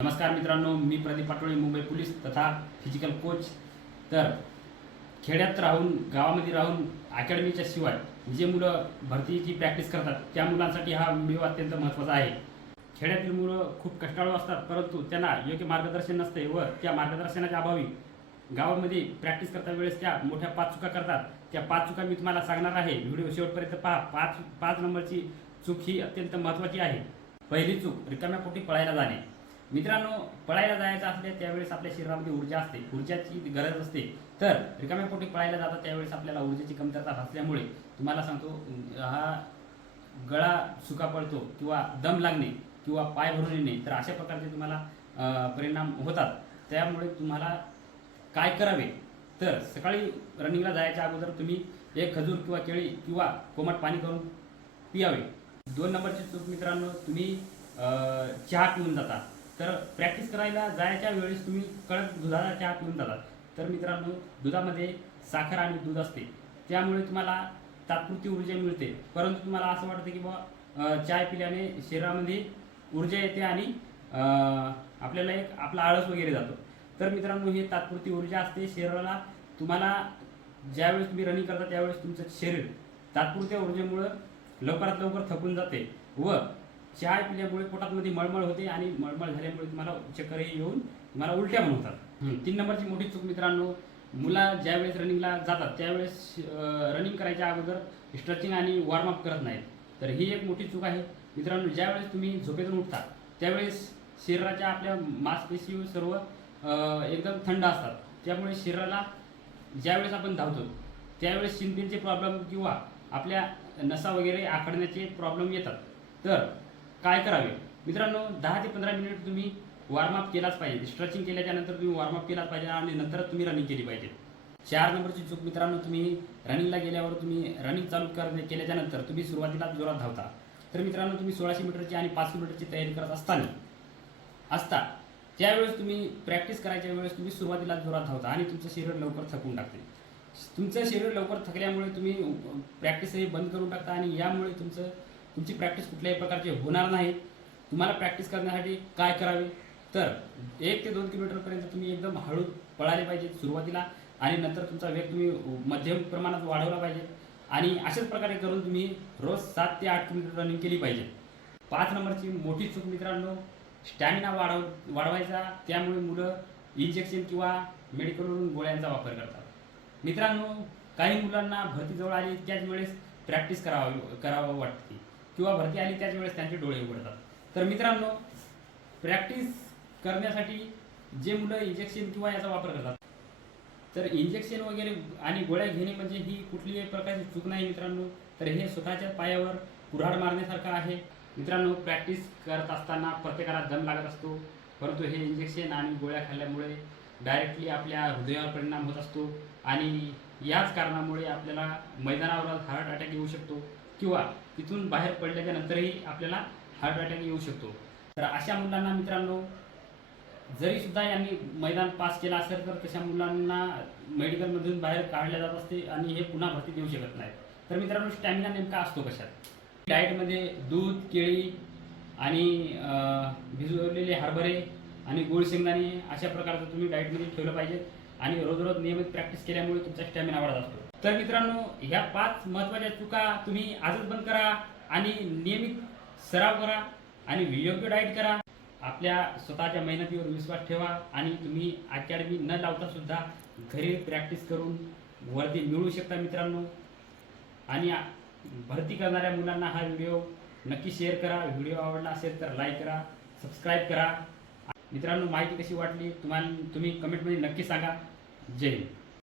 नमस्कार मित्रांनो, मी प्रदीप पाटोळे, मुंबई पोलीस तथा फिजिकल कोच. तर खेड्यात राहून, गावामध्ये राहून अकॅडमीच्या शिवाय जे मुलं भरतीची प्रॅक्टिस करतात त्या मुलांसाठी हा व्हिडिओ अत्यंत महत्त्वाचा आहे. खेड्यातील मुलं खूप कष्टाळू असतात, परंतु त्यांना योग्य मार्गदर्शन नसते व त्या मार्गदर्शनाच्या अभावी गावामध्ये प्रॅक्टिस करता वेळेस त्या मोठ्या 5 चुका करतात. त्या 5 चुका मी तुम्हाला सांगणार आहे. व्हिडिओ शेवटपर्यंत पहा. 5 नंबरची चूक ही अत्यंत महत्त्वाची आहे. पहिली चूक, रिकाम्या पोटी पळायला जाणे. मित्रांनो, पळायला जायचं असले त्यावेळेस आपल्या शरीरामध्ये ऊर्जा असते, ऊर्जाची गरज असते. तर रिकाम्या पोटी पळायला जातात त्यावेळेस आपल्याला ऊर्जेची कमतरता भासल्यामुळे तुम्हाला सांगतो, हा गळा सुका पडतो किंवा दम लागणे किंवा पाय भरून येणे, तर अशा प्रकारचे तुम्हाला परिणाम होतात. त्यामुळे तुम्हाला काय करावे, तर सकाळी रनिंगला जायच्या अगोदर तुम्ही एक खजूर किंवा केळी किंवा कोमट पाणी करून पियावे. 2 नंबरची चूक मित्रांनो, तुम्ही चहा पिऊन जाता. तर प्रॅक्टिस करायला जायच्या वेळेस तुम्ही कडक दुधाचा चहा पिऊन जातात. तर मित्रांनो, दुधामध्ये साखर आणि दूध असते, त्यामुळे तुम्हाला तात्पुरती ऊर्जा मिळते, परंतु तुम्हाला असं वाटतं की बाबा चहा पिल्याने शरीरामध्ये ऊर्जा येते आणि आपल्याला एक आपला आळस वगैरे जातो. तर मित्रांनो, ही तात्पुरती ऊर्जा असते शरीराला. तुम्हाला ज्यावेळेस तुम्ही रनिंग करता त्यावेळेस तुमचं शरीर तात्पुरत्या ऊर्जेमुळं लवकरात लवकर थकून जाते व चहा पिल्यामुळे पोटामध्ये मळमळ होते आणि मळमळ झाल्यामुळे तुम्हाला चक्करही येऊन तुम्हाला उलट्या पण होतात. 3 नंबरची मोठी चूक मित्रांनो, मुलं ज्यावेळेस रनिंगला जातात त्यावेळेस रनिंग करायच्या अगोदर स्ट्रेचिंग आणि वॉर्मअप करत नाहीत. तर ही एक मोठी चूक आहे मित्रांनो. ज्यावेळेस तुम्ही झोपेतून उठता त्यावेळेस शरीराच्या आपल्या मांसपेशी सर्व एकदम थंड असतात, त्यामुळे शरीराला ज्यावेळेस आपण धावतो त्यावेळेस शिंपींचे प्रॉब्लेम किंवा आपल्या नसा वगैरे आखडण्याचे प्रॉब्लेम येतात. तर काय करावे मित्रांनो, 10 ते 15 मिनिट तुम्ही वॉर्मअप केलाच पाहिजे. स्ट्रेचिंग केल्याच्या नंतर तुम्ही वॉर्मअप केलाच पाहिजे आणि नंतर तुम्ही रनिंग केली पाहिजे. 4 नंबरची चूक मित्रांनो, तुम्ही रनिंगला गेल्यावर तुम्ही रनिंग चालू केल्याच्या नंतर तुम्ही सुरुवातीला जोरात धावता. तर मित्रांनो, तुम्ही 1600 मीटरची आणि 5 किलोमीटरची तयारी करत असता त्यावेळेस तुम्ही प्रॅक्टिस करायच्या वेळेस तुम्ही सुरुवातीला जोरात धावता आणि तुमचं शरीर लवकर थकून टाकते. तुमचं शरीर लवकर थकल्यामुळे तुम्ही प्रॅक्टिसही बंद करून टाकता आणि यामुळे तुमची प्रॅक्टिस कुठल्याही प्रकारची होणार नाही. तुम्हाला प्रॅक्टिस करण्यासाठी काय करावे, तर 1 ते 2 किलोमीटरपर्यंत तुम्ही एकदम हळू पळाले पाहिजे सुरुवातीला आणि नंतर तुमचा वेग तुम्ही मध्यम प्रमाणात वाढवला पाहिजे आणि अशाच प्रकारे करून तुम्ही रोज 7 ते 8 किलोमीटर रनिंग केली पाहिजे. 5 नंबरची मोठी चूक मित्रांनो, स्टॅमिना वाढवायचा. त्यामुळे मुलं इंजेक्शन किंवा मेडिकलवरून गोळ्यांचा वापर करतात. मित्रांनो, काही मुलांना भरती जवळ आली त्याच वेळेस प्रॅक्टिस करावं वाटते किंवा भरती आली त्याच वेळेस त्यांचे डोळे उघडतात. तर मित्रांनो, प्रॅक्टिस करण्यासाठी जे मुलं इंजेक्शन किंवा याचा वापर करतात, तर इंजेक्शन वगैरे आणि गोळ्या घेणे म्हणजे ही कुठलीही प्रकारची चूक नाही मित्रांनो. तर हे स्वतःच्या पायावर कुऱ्हाड मारण्यासारखं आहे. मित्रांनो, प्रॅक्टिस करत असताना प्रत्येकाला दम लागत असतो, परंतु हे इंजेक्शन आणि गोळ्या खाल्ल्यामुळे डायरेक्टली आपल्या हृदयावर परिणाम होत असतो आणि याच कारणामुळे आपल्याला मैदानावर हार्ट अटॅक येऊ शकतो किंवा तिथून बाहेर पडल्याच्या नंतरही आपल्याला हार्ट अटॅक येऊ शकतो. तर अशा मुलांना मित्रांनो, जरी सुद्धा यांनी मैदान पास केलं असेल तर तशा मुलांना मेडिकलमधून बाहेर काढले जात असते आणि हे पुन्हा भरती देऊ शकत नाहीत. तर मित्रांनो, स्टॅमिना नेमका असतो कशात? डाएटमध्ये दूध, केळी आणि भिजवलेले हरभरे आणि गोड शेंगदाणे अशा प्रकारचं तुम्ही डाएटमध्ये ठेवलं पाहिजे आणि रोज नियमित प्रॅक्टिस केल्यामुळे तुमचा स्टॅमिना वाढत असतो. तर मित्रांनो, ह्या 5 महत्त्वाच्या चुका तुम्ही आजच बंद करा आणि नियमित सराव करा आणि योग्य डाएट करा. आपल्या स्वतःच्या मेहनतीवर विश्वास ठेवा आणि तुम्ही अकॅडमी न लावता सुद्धा घरी प्रॅक्टिस करून वर्दी मिळवू शकता मित्रांनो. आणि भरती करणाऱ्या मुलांना हा व्हिडिओ नक्की शेअर करा. व्हिडिओ आवडला असेल तर लाईक करा, सबस्क्राईब करा. मित्रांनो, माहिती कशी वाटली तुम्ही कमेंटमध्ये नक्की सांगा. जय हिंद.